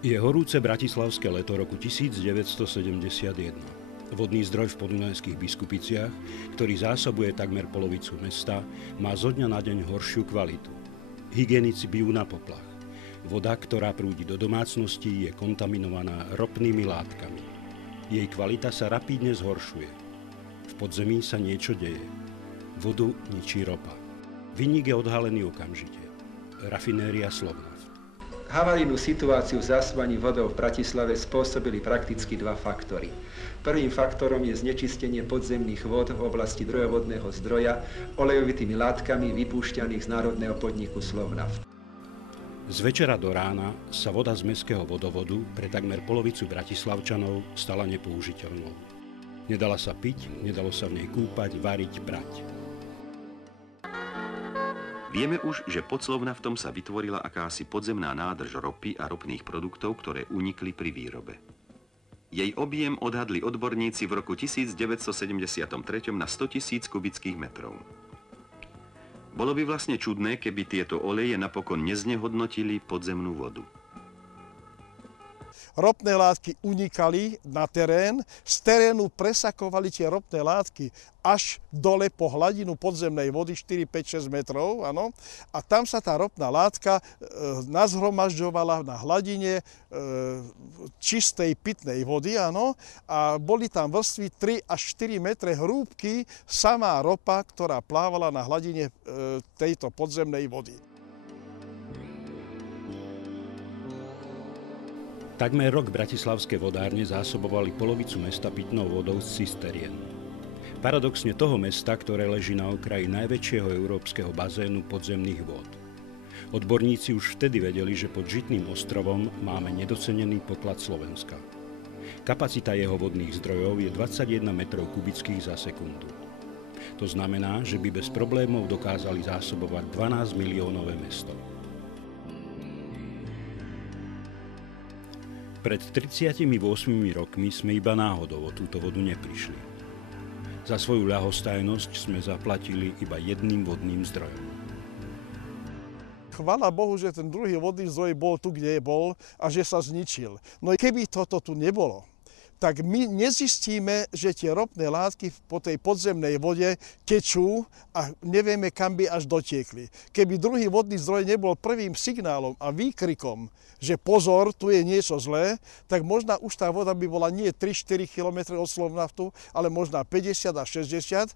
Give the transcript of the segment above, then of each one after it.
Je horúce bratislavské leto roku 1971. Vodný zdroj v podunajských Biskupiciach, ktorý zásobuje takmer polovicu mesta, má zo dňa na deň horšiu kvalitu. Hygienici bijú na poplach. Voda, ktorá prúdi do domácností, je kontaminovaná ropnými látkami. Jej kvalita sa rapídne zhoršuje. V podzemí sa niečo deje. Vodu ničí ropa. Vinník je odhalený okamžite. Rafinéria Slovnaft. Havarijnú situáciu v zásobovaní vodou v Bratislave spôsobili prakticky dva faktory. Prvým faktorom je znečistenie podzemných vôd v oblasti druhovodného zdroja olejovitými látkami vypúšťaných z národného podniku Slovnaft. Z večera do rána sa voda z mestského vodovodu pre takmer polovicu bratislavčanov stala nepoužiteľnou. Nedala sa piť, nedalo sa v nej kúpať, variť, prať. Vieme už, že pod Slovnaftom sa vytvorila akási podzemná nádrž ropy a ropných produktov, ktoré unikli pri výrobe. Jej objem odhadli odborníci v roku 1973 na 100 000 kubických metrov. Bolo by vlastne čudné, keby tieto oleje napokon neznehodnotili podzemnú vodu. Ropné látky unikali na terén, z terénu presakovali tie ropné látky až dole po hladinu podzemnej vody 4, 5, 6 metrov, áno, a tam sa tá ropná látka nazhromažďovala na hladine čistej pitnej vody, áno, a boli tam vrstvy 3 až 4 metre hrúbky, samá ropa, ktorá plávala na hladine tejto podzemnej vody. Takmer rok bratislavské vodárne zásobovali polovicu mesta pitnou vodou z cisterien. Paradoxne toho mesta, ktoré leží na okraji najväčšieho európskeho bazénu podzemných vôd. Odborníci už vtedy vedeli, že pod Žitným ostrovom máme nedocenený poklad Slovenska. Kapacita jeho vodných zdrojov je 21 metrov kubických za sekundu. To znamená, že by bez problémov dokázali zásobovať 12 miliónové mesto. Pred 38 rokmi sme iba náhodou o túto vodu neprišli. Za svoju ľahostajnosť sme zaplatili iba jedným vodným zdrojom. Chvála Bohu, že ten druhý vodný zdroj bol tu, kde bol a že sa zničil. No keby toto tu nebolo, tak my nezistíme, že tie ropné látky po tej podzemnej vode tečú a nevieme, kam by až dotiekli. Keby druhý vodný zdroj nebol prvým signálom a výkrikom, že pozor, tu je niečo zlé, tak možno už tá voda by bola nie 3-4 km od Slovnaftu, ale možno 50 a 60.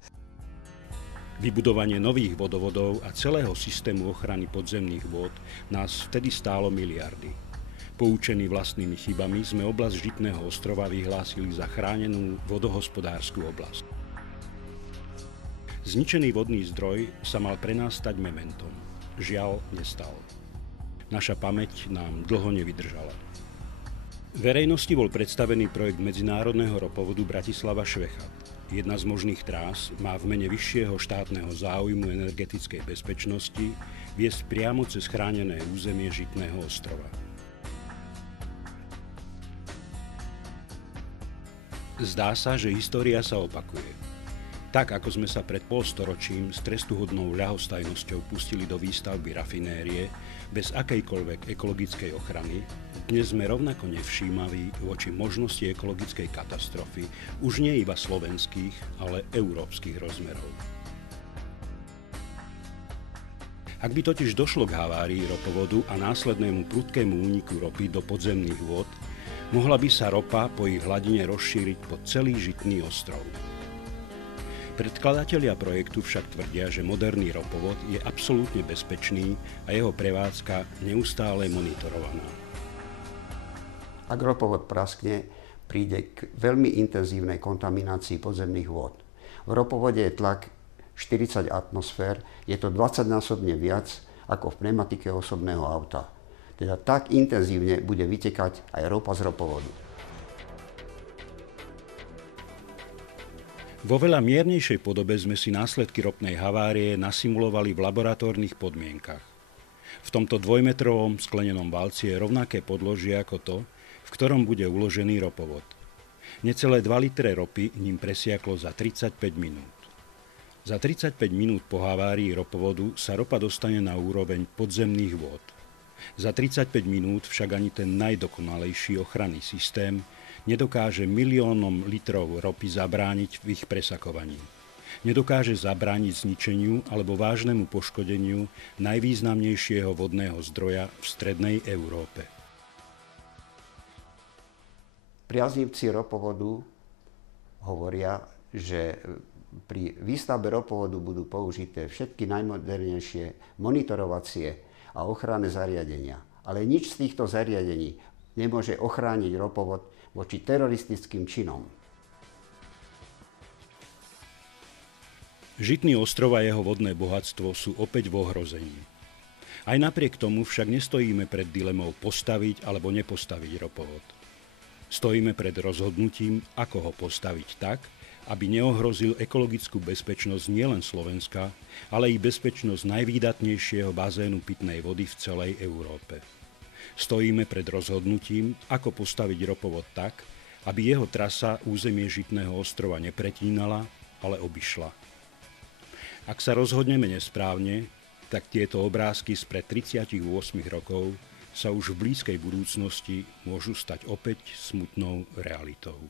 Vybudovanie nových vodovodov a celého systému ochrany podzemných vôd nás vtedy stálo miliardy. Poučení vlastnými chybami sme oblasť Žitného ostrova vyhlásili za chránenú vodohospodársku oblasť. Zničený vodný zdroj sa mal pre nás stať mementom. Žiaľ, nestal. Naša pamäť nám dlho nevydržala. Verejnosti bol predstavený projekt medzinárodného ropovodu Bratislava-Švechat. Jedna z možných trás má v mene vyššieho štátneho záujmu energetickej bezpečnosti viesť priamo cez chránené územie Žitného ostrova. Zdá sa, že história sa opakuje. Tak, ako sme sa pred polstoročím s trestuhodnou ľahostajnosťou pustili do výstavby rafinérie bez akejkoľvek ekologickej ochrany, dnes sme rovnako nevšímaví voči možnosti ekologickej katastrofy už nie iba slovenských, ale európskych rozmerov. Ak by totiž došlo k havárii ropovodu a následnému prudkému úniku ropy do podzemných vôd, mohla by sa ropa po ich hladine rozšíriť po celý Žitný ostrov. Predkladatelia projektu však tvrdia, že moderný ropovod je absolútne bezpečný a jeho prevádzka neustále monitorovaná. Ak ropovod praskne, príde k veľmi intenzívnej kontaminácii podzemných vôd. V ropovode je tlak 40 atmosfér, je to 20-násobne viac ako v pneumatike osobného auta. Teda tak intenzívne bude vytekať aj ropa z ropovodu. Vo veľa miernejšej podobe sme si následky ropnej havárie nasimulovali v laboratórnych podmienkach. V tomto dvojmetrovom sklenenom valci je rovnaké podložie ako to, v ktorom bude uložený ropovod. Necelé 2 litre ropy ním presiaklo za 35 minút. Za 35 minút po havárii ropovodu sa ropa dostane na úroveň podzemných vôd. Za 35 minút však ani ten najdokonalejší ochranný systém nedokáže miliónom litrov ropy zabrániť v ich presakovaní. Nedokáže zabrániť zničeniu alebo vážnemu poškodeniu najvýznamnejšieho vodného zdroja v strednej Európe. Priaznivci ropovodu hovoria, že pri výstavbe ropovodu budú použité všetky najmodernejšie monitorovacie a ochranné zariadenia. Ale nič z týchto zariadení nemôže ochrániť ropovod voči teroristickým činom. Žitný ostrov a jeho vodné bohatstvo sú opäť v ohrození. Aj napriek tomu však nestojíme pred dilemou postaviť alebo nepostaviť ropovod. Stojíme pred rozhodnutím, ako ho postaviť tak, aby neohrozil ekologickú bezpečnosť nielen Slovenska, ale i bezpečnosť najvýdatnejšieho bazénu pitnej vody v celej Európe. Stojíme pred rozhodnutím, ako postaviť ropovod tak, aby jeho trasa územie Žitného ostrova nepretínala, ale obišla. Ak sa rozhodneme nesprávne, tak tieto obrázky spred 38 rokov sa už v blízkej budúcnosti môžu stať opäť smutnou realitou.